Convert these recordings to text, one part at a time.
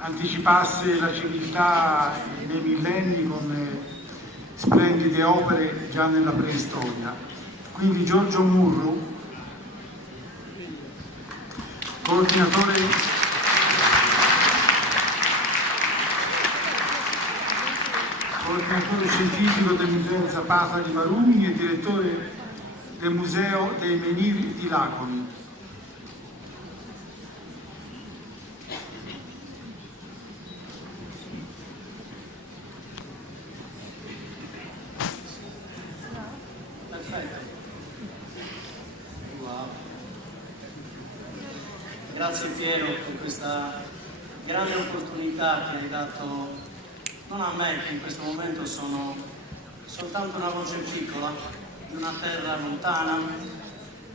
anticipasse la civiltà nei millenni con splendide opere già nella preistoria. Quindi Giorgio Murru, coordinatore scientifico del Museo Zapata di Marumi e direttore del Museo dei Menhir di Laconi. Grazie Piero per questa grande opportunità che hai dato non a me, che in questo momento sono soltanto una voce piccola di una terra lontana,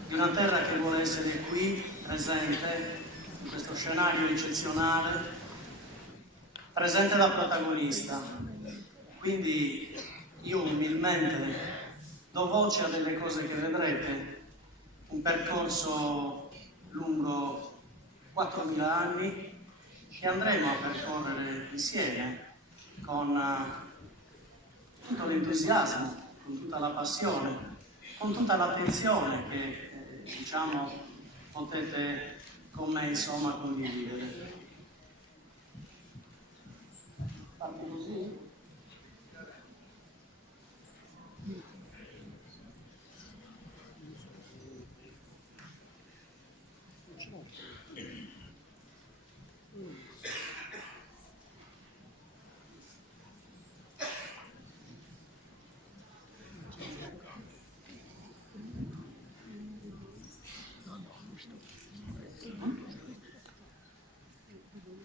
di una terra che vuole essere qui, presente, in questo scenario eccezionale, presente da protagonista. Quindi io umilmente do voce a delle cose che vedrete, un percorso lungo 4.000 anni che andremo a percorrere insieme con tutto l'entusiasmo, con tutta la passione, con tutta l'attenzione che potete con me condividere. Parti così?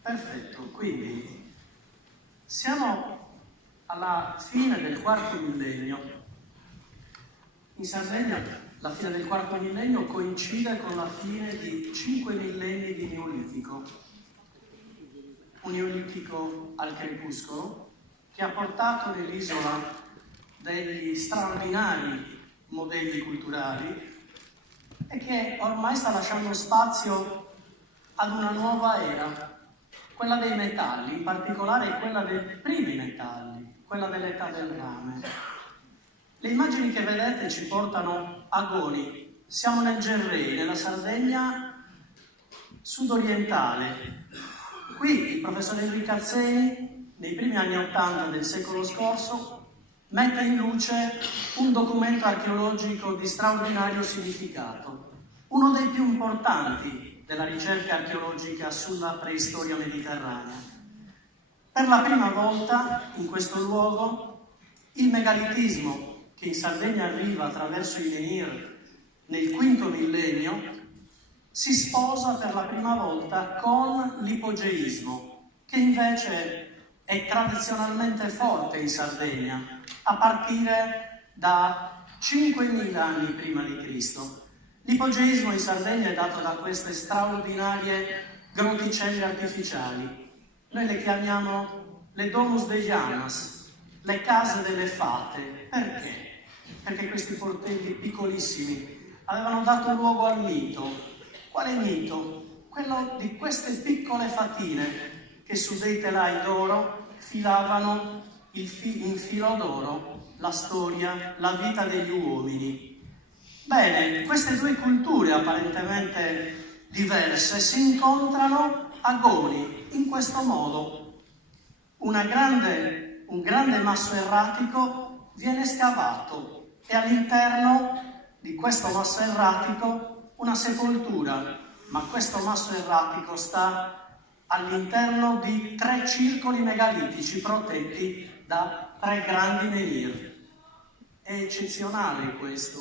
Perfetto, quindi siamo alla fine del quarto millennio. In Sardegna la fine del quarto millennio coincide con la fine di 5 millenni di Neolitico. Un Neolitico al crepuscolo che ha portato nell'isola degli straordinari modelli culturali e che ormai sta lasciando spazio ad una nuova era, quella dei metalli, in particolare quella dei primi metalli, quella dell'età del rame. Le immagini che vedete ci portano a Goni. Siamo nel Gervei, nella Sardegna sudorientale. Qui il professor Enrico Azzeni, nei primi anni '80 del secolo scorso, mette in luce un documento archeologico di straordinario significato, uno dei più importanti della ricerca archeologica sulla preistoria mediterranea. Per la prima volta in questo luogo il megalitismo, che in Sardegna arriva attraverso i menhir nel V millennio, si sposa per la prima volta con l'ipogeismo, che invece è tradizionalmente forte in Sardegna, a partire da 5.000 anni prima di Cristo. L'ipogeismo in Sardegna è dato da queste straordinarie grotticelle artificiali. Noi le chiamiamo le domus de llamas, le case delle fate. Perché? Perché questi portelli piccolissimi avevano dato luogo al mito. Quale mito? Quello di queste piccole fatine che su dei telai d'oro filavano in filo d'oro la storia, la vita degli uomini. Bene, queste due culture apparentemente diverse si incontrano a Goni in questo modo. Un grande masso erratico viene scavato e all'interno di questo masso erratico una sepoltura, ma questo masso erratico sta all'interno di 3 circoli megalitici protetti da 3 grandi menhir. È eccezionale questo,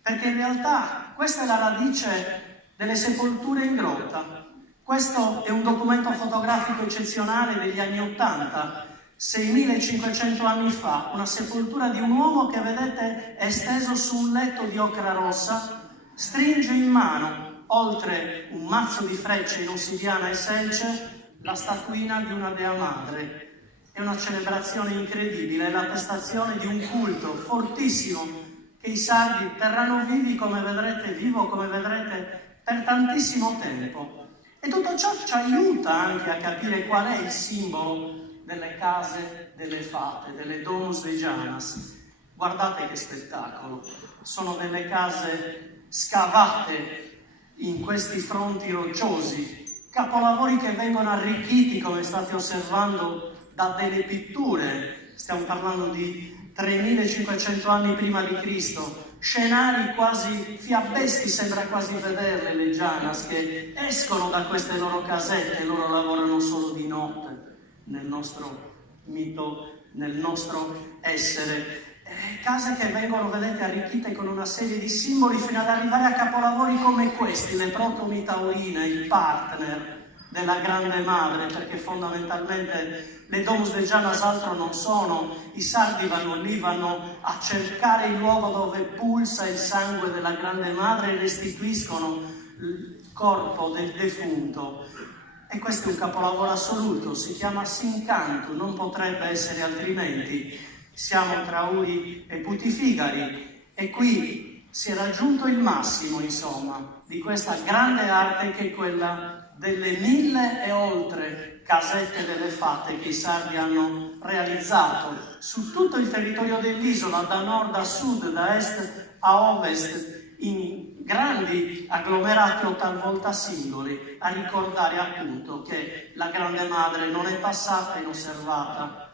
perché in realtà questa è la radice delle sepolture in grotta. Questo è un documento fotografico eccezionale degli anni '80, 6.500 anni fa, una sepoltura di un uomo che vedete è steso su un letto di ocra rossa, stringe in mano, oltre un mazzo di frecce in ossidiana e selce, la statuina di una Dea Madre. È una celebrazione incredibile, è l'attestazione di un culto fortissimo che i sardi terranno vivo come vedrete per tantissimo tempo. E tutto ciò ci aiuta anche a capire qual è il simbolo delle case delle fate, delle Domus Vejanas. Guardate che spettacolo! Sono delle case scavate in questi fronti rocciosi, capolavori che vengono arricchiti, come state osservando, da delle pitture. Stiamo parlando di 3500 anni prima di Cristo, scenari quasi fiabeschi, sembra quasi vederle le Janas che escono da queste loro casette e loro lavorano solo di notte nel nostro mito, nel nostro essere. Case che vengono, vedete, arricchite con una serie di simboli fino ad arrivare a capolavori come questi, le protomi taurine, il partner della Grande Madre, perché fondamentalmente le Domus Vejanas altro non sono. I sardi vanno lì, vanno a cercare il luogo dove pulsa il sangue della Grande Madre e restituiscono il corpo del defunto. E questo è un capolavoro assoluto, si chiama Sincantu, non potrebbe essere altrimenti. Siamo tra Uri e Putifigari e qui si è raggiunto il massimo, insomma, di questa grande arte che è quella delle 1000 e oltre casette delle fate che i sardi hanno realizzato su tutto il territorio dell'isola, da nord a sud, da est a ovest, in grandi agglomerati o talvolta singoli, a ricordare appunto che la Grande Madre non è passata inosservata.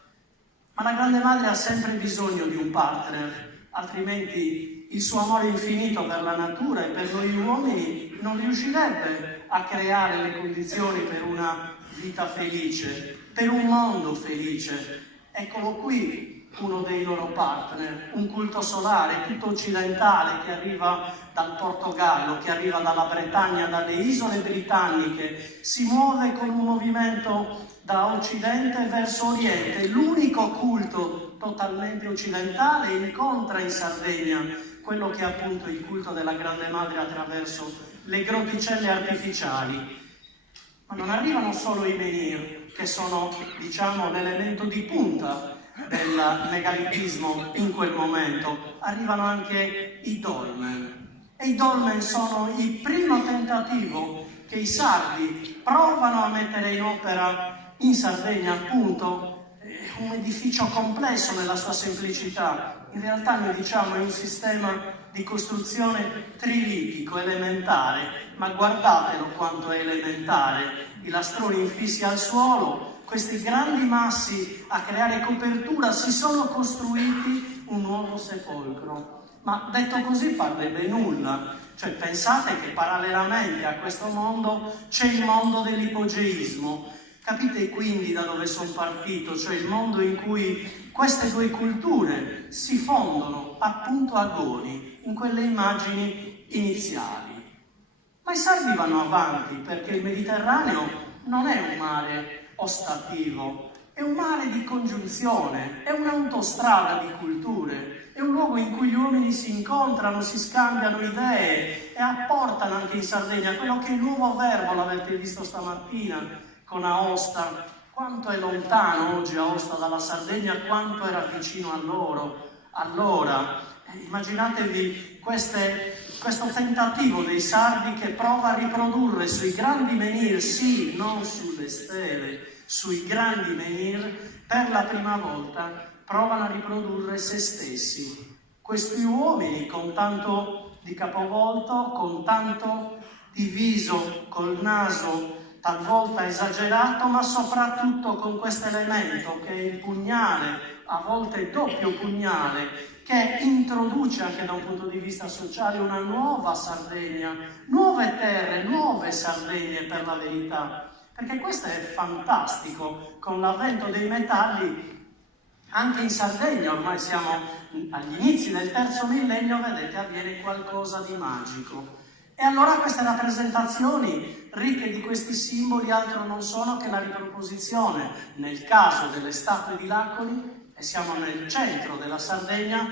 Ma la Grande Madre ha sempre bisogno di un partner, altrimenti il suo amore infinito per la natura e per noi uomini non riuscirebbe a creare le condizioni per una vita felice, per un mondo felice. Eccolo qui uno dei loro partner, un culto solare tutto occidentale che arriva dal Portogallo, che arriva dalla Bretagna, dalle isole britanniche, si muove con un movimento da occidente verso oriente. L'unico culto totalmente occidentale incontra in Sardegna quello che è appunto il culto della Grande Madre attraverso le gropicelle artificiali. Ma non arrivano solo i menhir, che sono, diciamo, l'elemento di punta del megalitismo in quel momento, arrivano anche i dolmen. E i dolmen sono il primo tentativo che i sardi provano a mettere in opera in Sardegna, appunto, un edificio complesso nella sua semplicità. In realtà noi diciamo è un sistema di costruzione trilitico, elementare, ma guardatelo quanto è elementare. I lastroni infissi al suolo, questi grandi massi a creare copertura, si sono costruiti un nuovo sepolcro. Ma detto così parrebbe nulla. Cioè pensate che parallelamente a questo mondo c'è il mondo dell'ipogeismo. Capite quindi da dove sono partito? Cioè il mondo in cui queste due culture si fondono appunto a Goni, in quelle immagini iniziali. Ma i sardi vanno avanti perché il Mediterraneo non è un mare ostativo, è un mare di congiunzione, è un'autostrada di culture, è un luogo in cui gli uomini si incontrano, si scambiano idee e apportano anche in Sardegna quello che è il nuovo verbo, l'avete visto stamattina con Aosta, quanto è lontano oggi Aosta dalla Sardegna, quanto era vicino a loro. Allora, immaginatevi questo tentativo dei sardi che prova a riprodurre sui grandi menhir, sì, non sulle stele, sui grandi menhir, per la prima volta provano a riprodurre se stessi. Questi uomini con tanto di capovolto, con tanto di viso, col naso talvolta esagerato, ma soprattutto con questo elemento che è il pugnale, a volte doppio pugnale, che introduce anche da un punto di vista sociale una nuova Sardegna, nuove terre, nuove Sardegne per la verità. Perché questo è fantastico, con l'avvento dei metalli anche in Sardegna, ormai siamo agli inizi del terzo millennio, vedete, avviene qualcosa di magico. E allora queste rappresentazioni ricche di questi simboli altro non sono che la riproposizione, nel caso delle statue di Laconi, e siamo nel centro della Sardegna,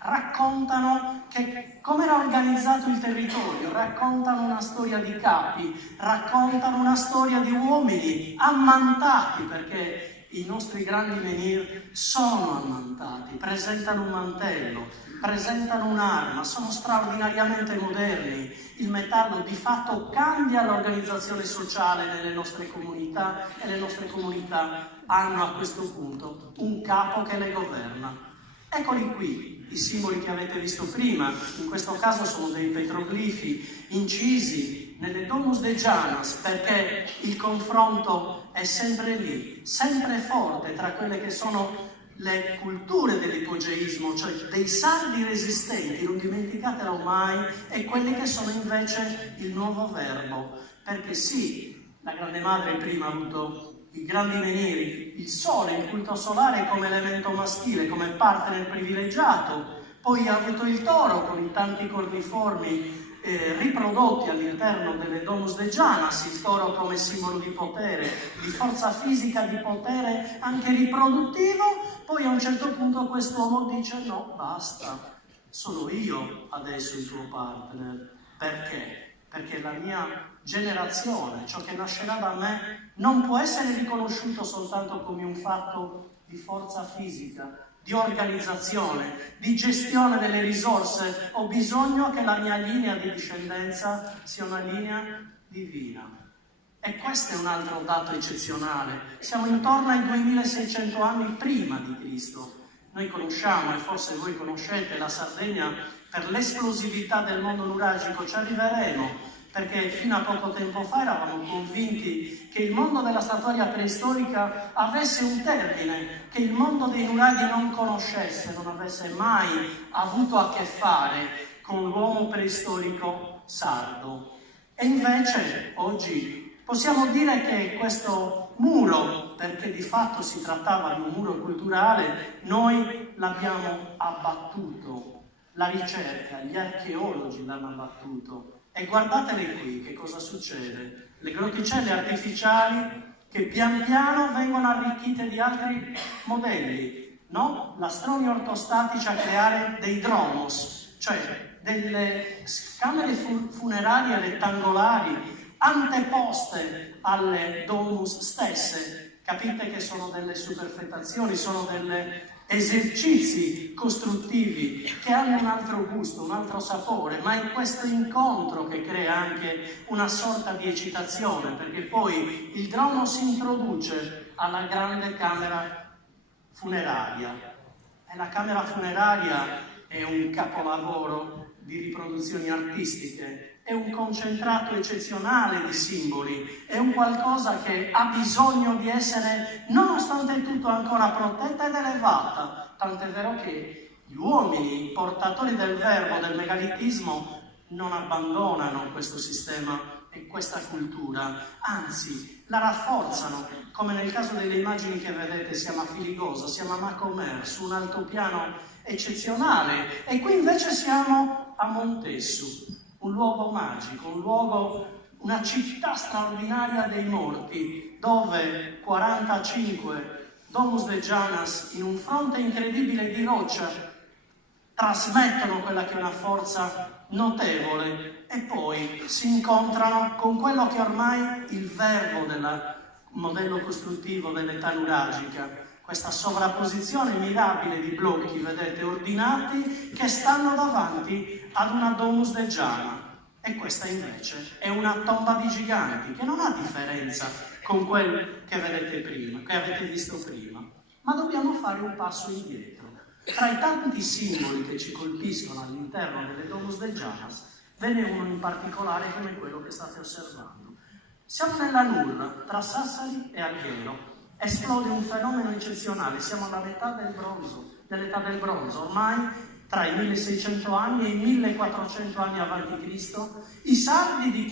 raccontano che come era organizzato il territorio, raccontano una storia di capi, raccontano una storia di uomini ammantati, perché i nostri grandi menhir sono ammantati, presentano un mantello, presentano un'arma, sono straordinariamente moderni. Il metallo di fatto cambia l'organizzazione sociale nelle nostre comunità e le nostre comunità hanno a questo punto un capo che le governa. Eccoli qui, i simboli che avete visto prima, in questo caso sono dei petroglifi incisi nelle Domus de Janas, perché il confronto è sempre lì, sempre forte tra quelle che sono le culture dell'ipogeismo, cioè dei sardi resistenti, non dimenticatelo mai, e quelli che sono invece il nuovo verbo, perché sì, la Grande Madre prima ha avuto i grandi menhiri, il sole, il culto solare come elemento maschile, come partner privilegiato, poi ha avuto il toro con i tanti corniformi riprodotti all'interno delle Domus de Janas, il toro come simbolo di potere, di forza fisica, di potere anche riproduttivo. Poi a un certo punto quest'uomo dice no, basta, sono io adesso il tuo partner. Perché? Perché la mia generazione, ciò che nascerà da me, non può essere riconosciuto soltanto come un fatto di forza fisica, di organizzazione, di gestione delle risorse. Ho bisogno che la mia linea di discendenza sia una linea divina. E questo è un altro dato eccezionale. Siamo intorno ai 2600 anni prima di Cristo. Noi conosciamo, e forse voi conoscete, la Sardegna per l'esplosività del mondo nuragico, ci arriveremo, perché fino a poco tempo fa eravamo convinti che il mondo della statuaria preistorica avesse un termine, che il mondo dei nuraghi non conoscesse, non avesse mai avuto a che fare con l'uomo preistorico sardo. E invece oggi possiamo dire che questo muro, perché di fatto si trattava di un muro culturale, noi l'abbiamo abbattuto. La ricerca, gli archeologi l'hanno abbattuto. E guardatele qui, che cosa succede? Le grotticelle artificiali che pian piano vengono arricchite di altri modelli, no? Lastroni ortostatici a creare dei dromos, cioè delle camere funerarie rettangolari anteposte alle domus stesse. Capite che sono delle superfettazioni, sono delle esercizi costruttivi che hanno un altro gusto, un altro sapore, ma è questo incontro che crea anche una sorta di eccitazione, perché poi il dromo si introduce alla grande camera funeraria e la camera funeraria è un capolavoro di riproduzioni artistiche, è un concentrato eccezionale di simboli, è un qualcosa che ha bisogno di essere, nonostante tutto, ancora protetta ed elevata. Tant'è vero che gli uomini, portatori del verbo, del megalitismo, non abbandonano questo sistema e questa cultura, anzi la rafforzano, come nel caso delle immagini che vedete, siamo a Filigosa, siamo a Macomer, su un altopiano eccezionale, e qui invece siamo a Montessu, un luogo magico, un luogo, una città straordinaria dei morti, dove 45 Domus de Janas in un fronte incredibile di roccia trasmettono quella che è una forza notevole e poi si incontrano con quello che ormai è il verbo del modello costruttivo dell'età nuragica. Questa sovrapposizione mirabile di blocchi, vedete, ordinati, che stanno davanti ad una Domus de Jana. E questa invece è una tomba di giganti, che non ha differenza con quel che vedete prima, che avete visto prima. Ma dobbiamo fare un passo indietro. Tra i tanti simboli che ci colpiscono all'interno delle Domus de Janas, ve n'è uno in particolare come quello che state osservando. Siamo nella nulla, tra Sassari e Alghero. Esplode un fenomeno eccezionale, siamo alla metà del bronzo, dell'età del bronzo, ormai tra i 1600 anni e i 1400 anni avanti Cristo, i sardi di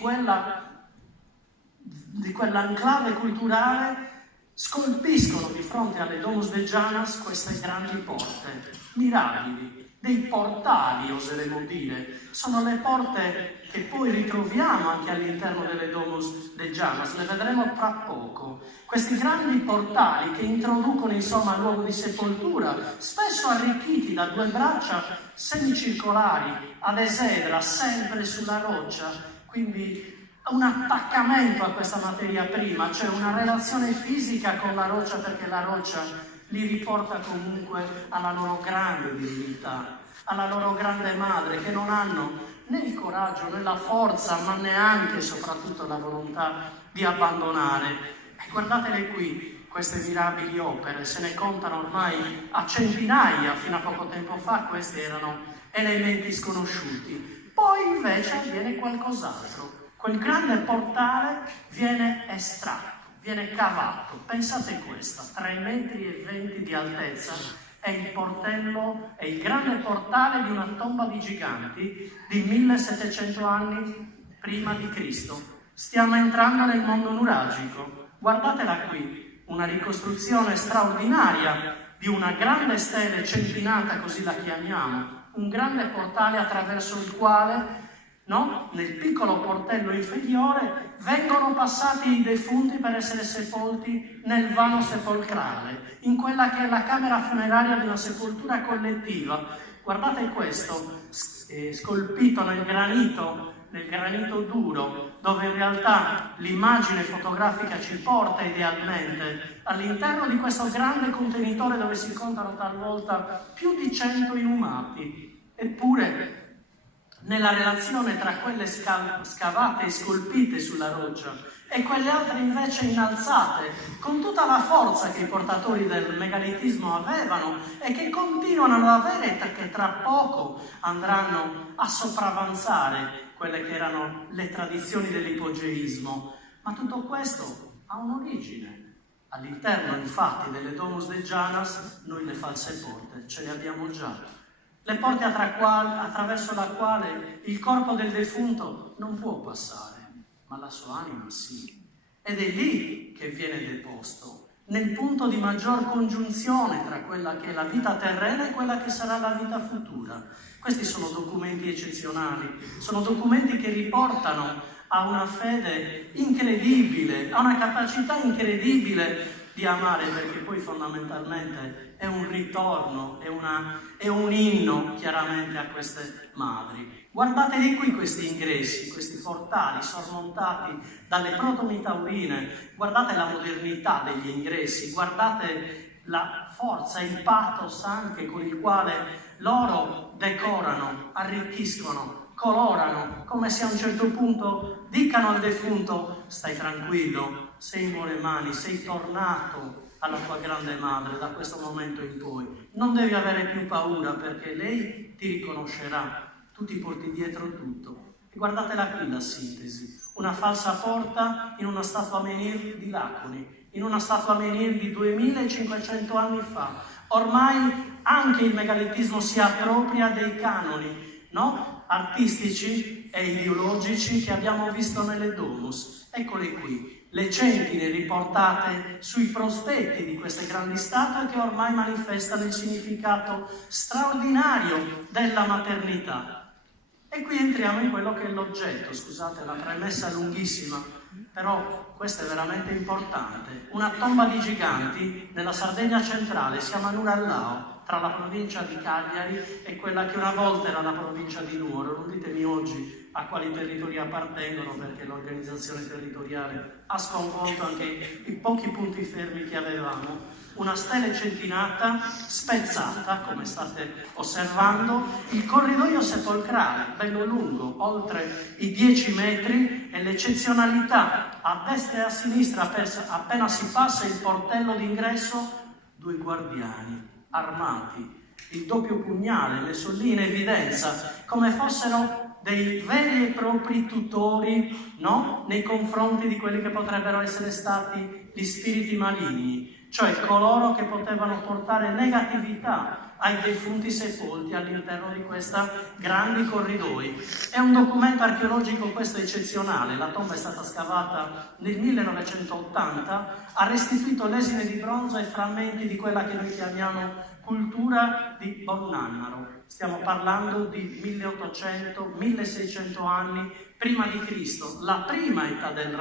quell'enclave culturale scolpiscono di fronte alle Domus de Janas queste grandi porte mirabili, dei portali, oseremo dire. Sono le porte che poi ritroviamo anche all'interno delle Domus de Janas, le vedremo tra poco. Questi grandi portali che introducono insomma il luogo di sepoltura, spesso arricchiti da due braccia semicircolari ad esedra, sempre sulla roccia, quindi un attaccamento a questa materia prima, cioè una relazione fisica con la roccia, perché la roccia li riporta comunque alla loro grande divinità, alla loro grande madre, che non hanno né il coraggio né la forza, ma neanche e soprattutto la volontà di abbandonare. E guardatele qui, queste mirabili opere, se ne contano ormai a centinaia, fino a poco tempo fa questi erano elementi sconosciuti. Poi invece avviene qualcos'altro, quel grande portale viene estratto, viene cavato. Pensate questo, 3,20 metri di altezza, è il portello, è il grande portale di una tomba di giganti di 1700 anni prima di Cristo. Stiamo entrando nel mondo nuragico. Guardatela qui, una ricostruzione straordinaria di una grande stele centinata, così la chiamiamo, un grande portale attraverso il quale, nel piccolo portello inferiore vengono passati i defunti per essere sepolti nel vano sepolcrale, in quella che è la camera funeraria di una sepoltura collettiva. Guardate questo, scolpito nel granito duro, dove in realtà l'immagine fotografica ci porta idealmente all'interno di questo grande contenitore dove si contano talvolta più di 100 inumati. Eppure, nella relazione tra quelle scavate e scolpite sulla roccia e quelle altre invece innalzate, con tutta la forza che i portatori del megalitismo avevano e che continuano ad avere, che tra poco andranno a sopravanzare quelle che erano le tradizioni dell'ipogeismo. Ma tutto questo ha un'origine. All'interno, infatti, delle Domus de Janas noi le false porte ce le abbiamo già. Le porte attraverso la quale il corpo del defunto non può passare, ma la sua anima sì. Ed è lì che viene deposto, nel punto di maggior congiunzione tra quella che è la vita terrena e quella che sarà la vita futura. Questi sono documenti eccezionali, sono documenti che riportano a una fede incredibile, a una capacità incredibile di amare, perché poi fondamentalmente è un ritorno, è un inno chiaramente a queste madri. Guardate di qui questi ingressi, questi portali sormontati dalle protoni taurine, guardate la modernità degli ingressi, guardate la forza, il pathos anche con il quale loro decorano, arricchiscono, colorano, come se a un certo punto dicano al defunto: stai tranquillo, sei in buone mani, sei tornato alla tua grande madre da questo momento in poi. Non devi avere più paura, perché lei ti riconoscerà, tu ti porti dietro tutto. E guardatela qui la sintesi, una falsa porta in una statua menhir di Laconi, in una statua menhir di 2500 anni fa. Ormai anche il megalitismo si appropria dei canoni, artistici e ideologici che abbiamo visto nelle domus. Eccole qui, le centine riportate sui prospetti di queste grandi statue che ormai manifestano il significato straordinario della maternità. E qui entriamo in quello che è l'oggetto. Scusate la premessa lunghissima, però questo è veramente importante. Una tomba di giganti nella Sardegna centrale, siamo a Nurallao, tra la provincia di Cagliari e quella che una volta era la provincia di Nuoro. Non ditemi oggi a quali territori appartengono, perché l'organizzazione territoriale ha sconvolto anche i pochi punti fermi che avevamo. Una stele centinata spezzata, come state osservando, il corridoio sepolcrale, bello lungo, oltre i 10 metri, e l'eccezionalità a destra e a sinistra, appena si passa il portello d'ingresso, 2 guardiani armati, il doppio pugnale messo lì in evidenza, come fossero dei veri e propri tutori, nei confronti di quelli che potrebbero essere stati gli spiriti maligni, cioè coloro che potevano portare negatività ai defunti sepolti all'interno di questi grandi corridoi. È un documento archeologico questo eccezionale. La tomba è stata scavata nel 1980, ha restituito lesine di bronzo e frammenti di quella che noi chiamiamo cultura di Bonnannaro. Stiamo parlando di 1800-1600 anni prima di Cristo, la prima età del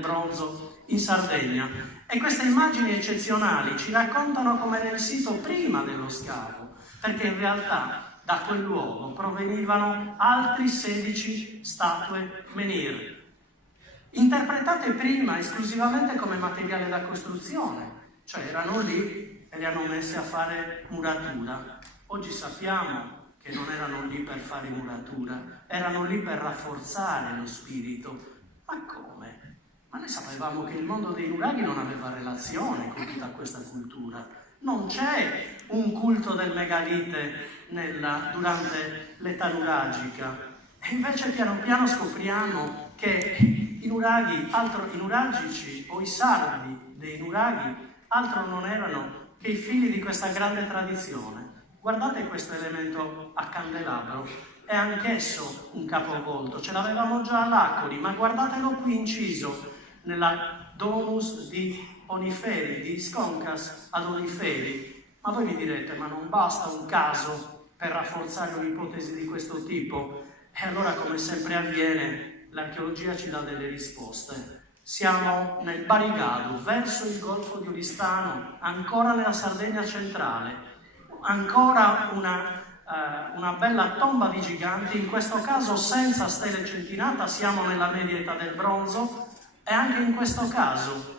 bronzo in Sardegna. E queste immagini eccezionali ci raccontano come era il sito prima dello scavo, perché in realtà da quel luogo provenivano altri 16 statue menhir. interpretate prima esclusivamente come materiale da costruzione, cioè erano lì e li hanno messi a fare muratura. Oggi sappiamo che non erano lì per fare muratura, erano lì per rafforzare lo spirito. Ma come? Ma noi sapevamo che il mondo dei nuraghi non aveva relazione con tutta questa cultura. Non c'è un culto del megalite durante l'età nuragica. E invece piano piano scopriamo che i nuragici o i sardi dei nuraghi altro non erano che i figli di questa grande tradizione. Guardate questo elemento a candelabro, è anch'esso un capovolto, ce l'avevamo già all'Accoli, ma guardatelo qui inciso nella Domus di Oniferi, di Sconcas ad Oniferi. Ma voi mi direte, ma non basta un caso per rafforzare un'ipotesi di questo tipo? E allora, come sempre avviene, l'archeologia ci dà delle risposte. Siamo nel Barigado, verso il Golfo di Oristano, ancora nella Sardegna centrale, ancora una bella tomba di giganti, in questo caso senza stele centinata, siamo nella media età del bronzo, e anche in questo caso,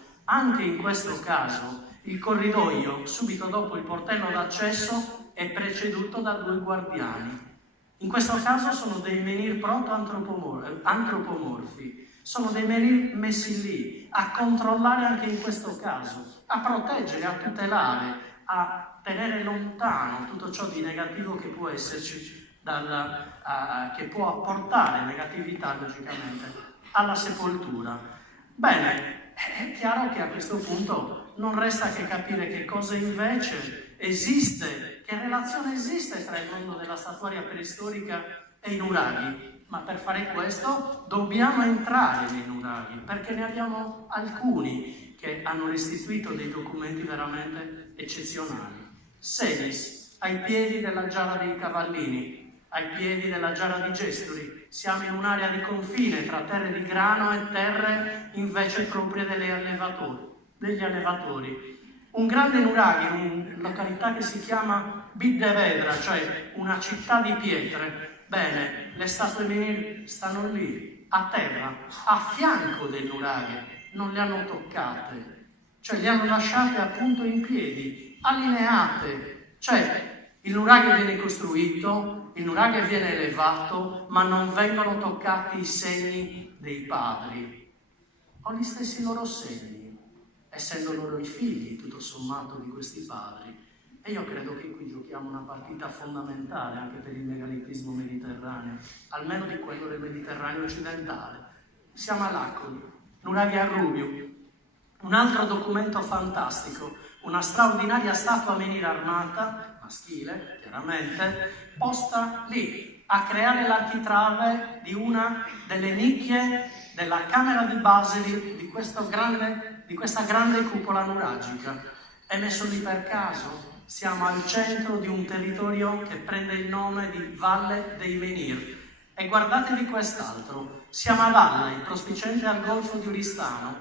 il corridoio, subito dopo il portello d'accesso, è preceduto da 2 guardiani. In questo caso sono dei menhir proto-antropomorfi, sono dei menhir messi lì a controllare anche in questo caso, a proteggere, a tutelare, a tenere lontano tutto ciò di negativo che può esserci, che può portare negatività logicamente alla sepoltura. Bene, è chiaro che a questo punto non resta che capire che cosa invece esiste, che relazione esiste tra il mondo della statuaria preistorica e i nuraghi. Ma per fare questo dobbiamo entrare nei nuraghi, perché ne abbiamo alcuni che hanno restituito dei documenti veramente eccezionali. Senis, ai piedi della Giara dei Cavallini, ai piedi della Giara di Gesturi. Siamo in un'area di confine tra terre di grano e terre invece proprie degli allevatori. Un grande nuraghi, una località che si chiama Biddevedra, cioè una città di pietre. Bene, le statue menhir stanno lì, a terra, a fianco del nuraghe, non le hanno toccate, cioè le hanno lasciate appunto in piedi, allineate, cioè il nuraghe viene costruito, il nuraghe viene elevato, ma non vengono toccati i segni dei padri, o gli stessi loro segni, essendo loro i figli, tutto sommato, di questi padri. E io credo che qui giochiamo una partita fondamentale anche per il megalitismo mediterraneo, almeno di quello del Mediterraneo occidentale. Siamo all'Accoli, nuraghe a Rubiu, un altro documento fantastico, una straordinaria statua menhir armata, maschile chiaramente, posta lì a creare l'architrave di una delle nicchie della camera di base di questa grande cupola nuragica. È messo lì per caso? Siamo al centro di un territorio che prende il nome di Valle dei Menhir. E guardatevi quest'altro. Siamo ad Allai, prospiciente al Golfo di Oristano.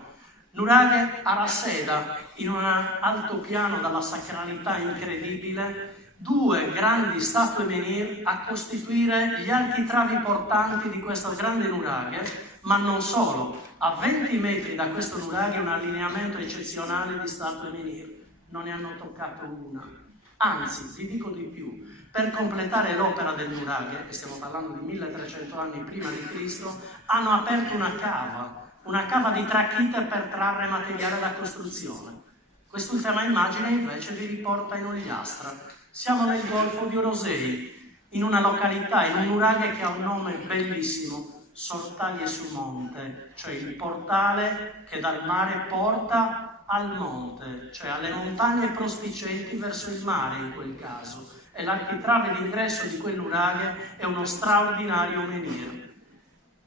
Nuraghe a Rasseda, in un altopiano dalla sacralità incredibile, 2 grandi statue menhir a costituire gli architravi portanti di questo grande nuraghe, ma non solo. A 20 metri da questo nuraghe un allineamento eccezionale di statue menhir. Non ne hanno toccato una. Anzi, vi dico di più, per completare l'opera del nuraghe, e stiamo parlando di 1300 anni prima di Cristo, hanno aperto una cava di trachite per trarre materiale da costruzione. Quest'ultima immagine invece vi riporta in Ogliastra. Siamo nel Golfo di Orosei, in una località, in un nuraghe che ha un nome bellissimo, Sortaglie su Monte, cioè il portale che dal mare porta al monte, cioè alle montagne prospicenti verso il mare in quel caso, e l'architrave d'ingresso di quel nuraghe è uno straordinario menhir.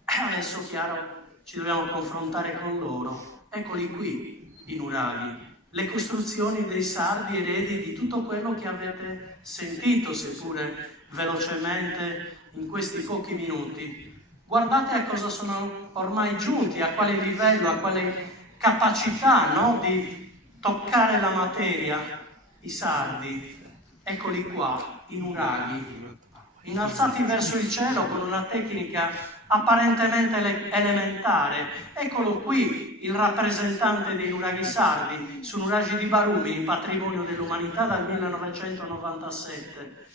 Adesso, chiaro, ci dobbiamo confrontare con loro. Eccoli qui, i nuraghi, le costruzioni dei sardi eredi di tutto quello che avete sentito, seppure velocemente, in questi pochi minuti. Guardate a cosa sono ormai giunti, a quale livello, a quale capacità, no, di toccare la materia, i sardi. Eccoli qua, i nuraghi, innalzati verso il cielo con una tecnica apparentemente elementare. Eccolo qui il rappresentante dei nuraghi sardi su Nuraghi di Barumi, patrimonio dell'umanità dal 1997.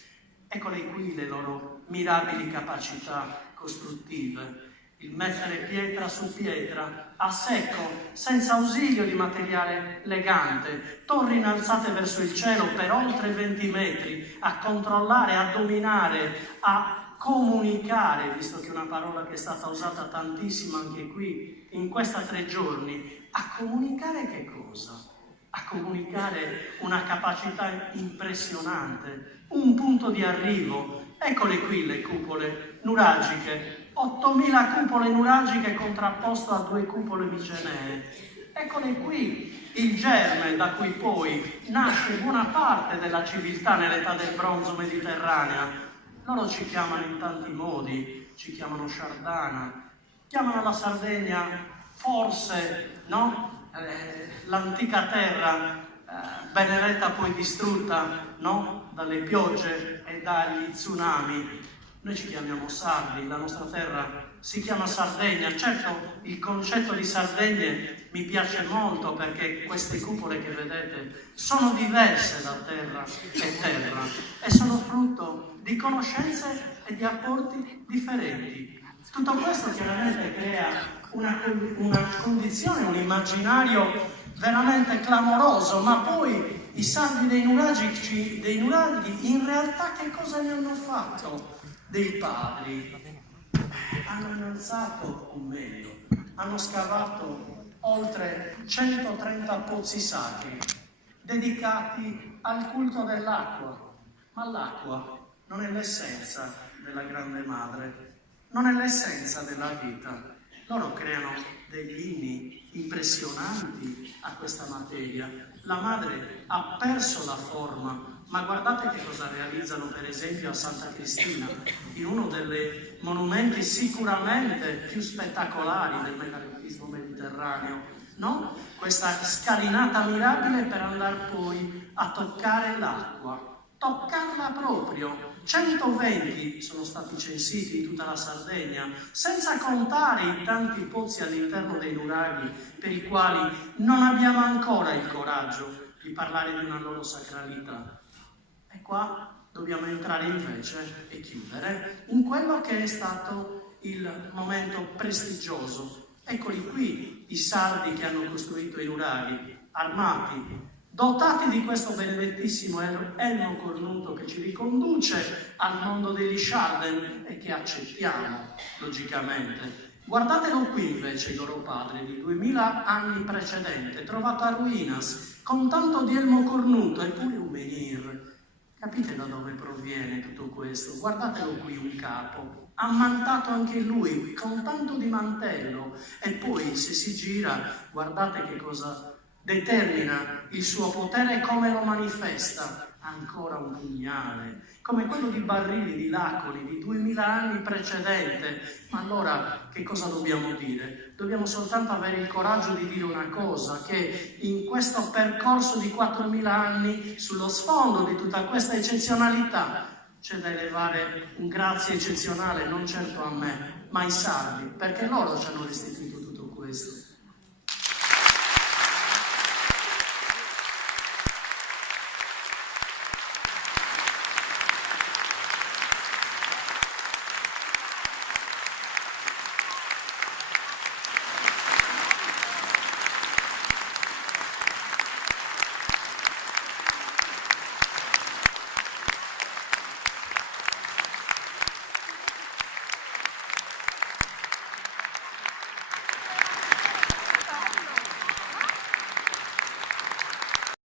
Eccole qui le loro mirabili capacità costruttive. Il mettere pietra su pietra, a secco, senza ausilio di materiale legante, torri innalzate verso il cielo per oltre 20 metri, a controllare, a dominare, a comunicare, visto che è una parola che è stata usata tantissimo anche qui, in questi 3 giorni, a comunicare che cosa? A comunicare una capacità impressionante, un punto di arrivo. Eccole qui le cupole nuragiche, 8.000 cupole nuragiche contrapposto a 2 cupole micenee. Eccole qui il germe da cui poi nasce buona parte della civiltà nell'età del bronzo mediterranea. Loro ci chiamano in tanti modi, ci chiamano Sardana, chiamano la Sardegna forse, no? L'antica terra benedetta poi distrutta, no? Dalle piogge e dagli tsunami. Noi ci chiamiamo sardi, la nostra terra si chiama Sardegna. Certo, il concetto di Sardegne mi piace molto perché queste cupole che vedete sono diverse da terra e sono frutto di conoscenze e di apporti differenti. Tutto questo chiaramente crea una condizione, un immaginario veramente clamoroso, ma poi i sardi dei nuraghi in realtà che cosa ne hanno fatto? Dei padri hanno innalzato, o meglio, hanno scavato oltre 130 pozzi sacri dedicati al culto dell'acqua. Ma l'acqua non è l'essenza della grande madre, non è l'essenza della vita. Loro creano degli inni impressionanti a questa materia. La madre ha perso la forma, ma guardate che cosa realizzano per esempio a Santa Cristina, in uno dei monumenti sicuramente più spettacolari del megalittismo mediterraneo, no? Questa scalinata mirabile per andare poi a toccare l'acqua, toccarla proprio. 120 sono stati censiti in tutta la Sardegna, senza contare i tanti pozzi all'interno dei nuraghi per i quali non abbiamo ancora il coraggio di parlare di una loro sacralità. E qua dobbiamo entrare invece e chiudere in quello che è stato il momento prestigioso. Eccoli qui i sardi che hanno costruito i nuraghi, armati, dotati di questo benedettissimo elmo cornuto che ci riconduce al mondo degli Sharden e che accettiamo, logicamente. Guardatelo qui invece, il loro padre di 2000 anni precedente, trovato a Ruinas, con tanto di elmo cornuto, eppure un menhir. Capite da dove proviene tutto questo? Guardatelo qui un capo, ammantato anche lui, con tanto di mantello, e poi se si gira, guardate che cosa determina il suo potere e come lo manifesta. Ancora un pugnale, come quello di Barrilli di Laconi di 2000 anni precedente. Ma allora che cosa dobbiamo dire? Dobbiamo soltanto avere il coraggio di dire una cosa, che in questo percorso di 4000 anni, sullo sfondo di tutta questa eccezionalità, c'è da elevare un grazie eccezionale, non certo a me, ma ai sardi, perché loro ci hanno restituito tutto questo.